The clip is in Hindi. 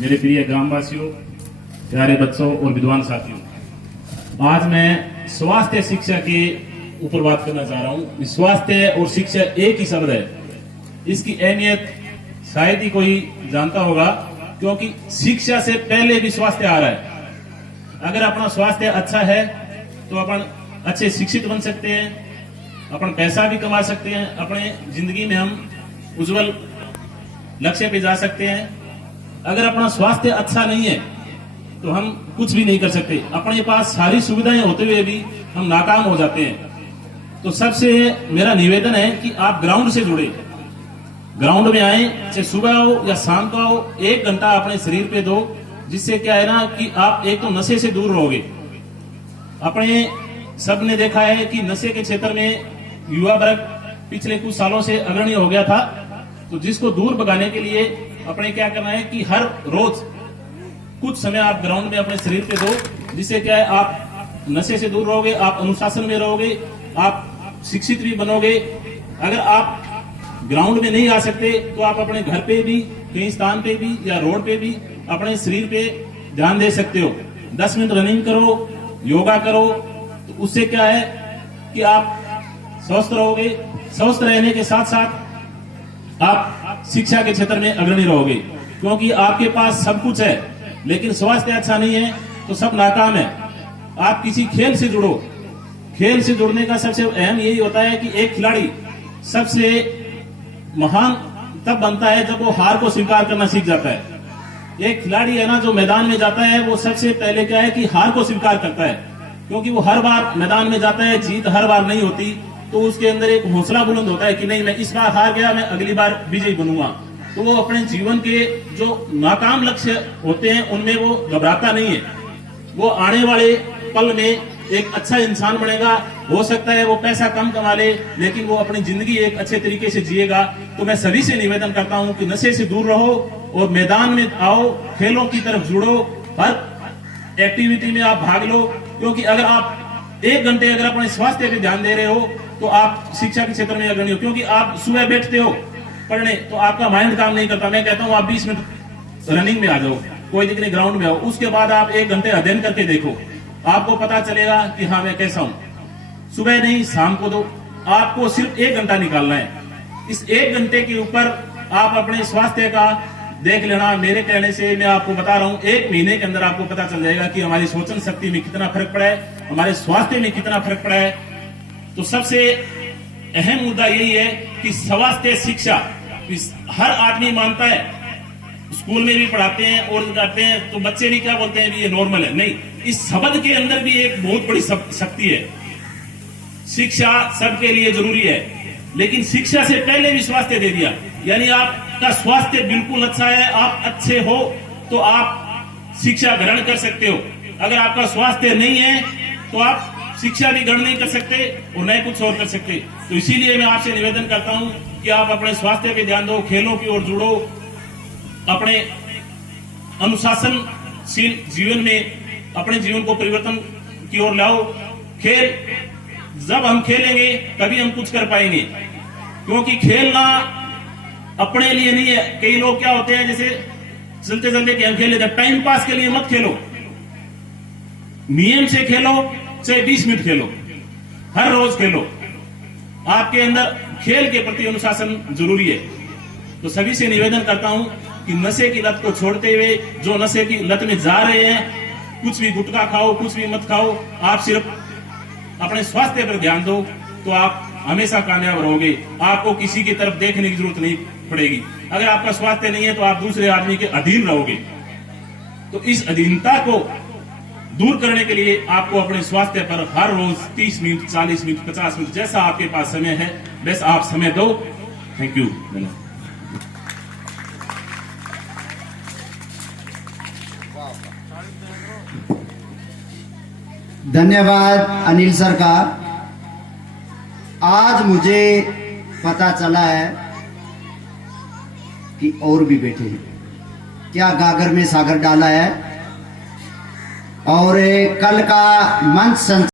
मेरे प्रिय ग्रामवासियों, प्यारे बच्चों और विद्वान साथियों, आज मैं स्वास्थ्य शिक्षा के ऊपर बात करना चाह रहा हूं। स्वास्थ्य और शिक्षा एक ही शब्द है। इसकी अहमियत शायद ही कोई जानता होगा, क्योंकि शिक्षा से पहले भी स्वास्थ्य आ रहा है। अगर अपना स्वास्थ्य अच्छा है तो अपन अच्छे शिक्षित बन सकते हैं, अपन पैसा भी कमा सकते हैं, अपने जिंदगी में हम उज्जवल लक्ष्य पे जा सकते हैं। अगर अपना स्वास्थ्य अच्छा नहीं है तो हम कुछ भी नहीं कर सकते। अपने पास सारी सुविधाएं होते हुए भी हम नाकाम हो जाते हैं। तो सबसे मेरा निवेदन है कि आप ग्राउंड से जुड़े, ग्राउंड में आए, चाहे सुबह हो या शाम को हो, 1 घंटा अपने शरीर पे दो, जिससे क्या है ना कि आप एक तो नशे से दूर रहोगे। अपने सबने देखा है कि नशे के क्षेत्र में युवा वर्ग पिछले कुछ सालों से अग्रणी हो गया था। तो जिसको दूर भगाने के लिए अपने क्या करना है कि हर रोज कुछ समय आप ग्राउंड में अपने शरीर पे दो, जिससे क्या है आप नशे से दूर रहोगे, आप अनुशासन में रहोगे, आप शिक्षित भी बनोगे। अगर आप ग्राउंड में नहीं आ सकते तो आप अपने घर पे भी, कहीं स्थान पे भी या रोड पे भी अपने शरीर पे ध्यान दे सकते हो। 10 मिनट रनिंग करो, योगा करो, तो उससे क्या है कि आप स्वस्थ रहोगे। स्वस्थ रहने के साथ साथ आप शिक्षा के क्षेत्र में अग्रणी रहोगे, क्योंकि आपके पास सब कुछ है लेकिन स्वास्थ्य अच्छा नहीं है तो सब नाकाम है। आप किसी खेल से जुड़ो। खेल से जुड़ने का सबसे अहम यही होता है कि एक खिलाड़ी सबसे महान तब बनता है जब वो हार को स्वीकार करना सीख जाता है। एक खिलाड़ी है ना जो मैदान में जाता है, वो सबसे पहले क्या है कि हार को स्वीकार करता है, क्योंकि वो हर बार मैदान में जाता है, जीत हर बार नहीं होती, तो उसके अंदर एक हौसला बुलंद होता है कि नहीं, मैं इस बार हार गया, मैं अगली बार विजयी बनूंगा। तो वो अपने जीवन के जो नाकाम लक्ष्य होते हैं उनमें वो घबराता नहीं है। वो आने वाले पल में एक अच्छा इंसान बनेगा। हो सकता है वो पैसा कम कमा ले, लेकिन वो अपनी जिंदगी एक अच्छे तरीके से जिएगा। तो मैं सभी से निवेदन करता हूं कि नशे से दूर रहो और मैदान में आओ, खेलों की तरफ जुड़ो, हर एक्टिविटी में आप भाग लो, क्योंकि अगर आप 1 घंटे अगर अपने स्वास्थ्य पे ध्यान दे रहे हो तो आप शिक्षा के क्षेत्र में अग्रणी हो। क्योंकि आप सुबह बैठते हो पढ़ने तो आपका माइंड काम नहीं करता। मैं कहता हूं आप 20 मिनट रनिंग में आ जाओ, कोई दिक्कत नहीं, ग्राउंड में आओ, उसके बाद आप 1 घंटे अध्ययन करके देखो, आपको पता चलेगा कि हाँ मैं कैसा हूं। सुबह नहीं, शाम को दो, आपको सिर्फ 1 घंटा निकालना है। इस 1 घंटे के ऊपर आप अपने स्वास्थ्य का देख लेना। मेरे कहने से मैं आपको बता रहा हूं, 1 महीने के अंदर आपको पता चल जाएगा कि हमारी सोचन शक्ति में कितना फर्क पड़ा है, हमारे स्वास्थ्य में कितना फर्क पड़ा है। तो सबसे अहम मुद्दा यही है कि स्वास्थ्य शिक्षा हर आदमी मानता है, स्कूल में भी पढ़ाते हैं और जाते हैं तो बच्चे भी क्या बोलते हैं भी ये नॉर्मल है। नहीं, इस शब्द के अंदर भी एक बहुत बड़ी शक्ति है। शिक्षा सबके लिए जरूरी है, लेकिन शिक्षा से पहले भी स्वास्थ्य दे दिया, यानी आपका स्वास्थ्य बिल्कुल अच्छा है, आप अच्छे हो तो आप शिक्षा ग्रहण कर सकते हो। अगर आपका स्वास्थ्य नहीं है तो आप शिक्षा भी ग्रहण नहीं कर सकते और न कुछ और कर सकते। तो इसीलिए मैं आपसे निवेदन करता हूं कि आप अपने स्वास्थ्य पे ध्यान दो, खेलों की ओर जुड़ो, अपने अनुशासनशील जीवन में अपने जीवन को परिवर्तन की ओर लाओ। खेल जब हम खेलेंगे तभी हम कुछ कर पाएंगे, क्योंकि खेलना अपने लिए नहीं है। कई लोग क्या होते हैं, जैसे चलते चलते गेम खेल लेते हैं, टाइम पास के लिए मत खेलो, नियम से खेलो, चाहे 20 मिनट खेलो, हर रोज खेलो। आपके अंदर खेल के प्रति अनुशासन जरूरी है। तो सभी से निवेदन करता हूं कि नशे की लत को छोड़ते हुए जो नशे की लत में जा रहे हैं, कुछ भी गुटखा खाओ, कुछ भी मत खाओ, आप सिर्फ अपने स्वास्थ्य पर ध्यान दो तो आप हमेशा कामयाब रहोगे। आपको किसी की तरफ देखने की जरूरत नहीं पड़ेगी। अगर आपका स्वास्थ्य नहीं है तो आप दूसरे आदमी के अधीन रहोगे। तो इस अधीनता को दूर करने के लिए आपको अपने स्वास्थ्य पर हर रोज 30 मिनट, 40 मिनट, 50 मिनट, जैसा आपके पास समय है बस आप समय दो। Thank you. धन्यवाद अनिल सर का। आज मुझे पता चला है कि और भी बैठे हैं, क्या गागर में सागर डाला है। और कल का मंच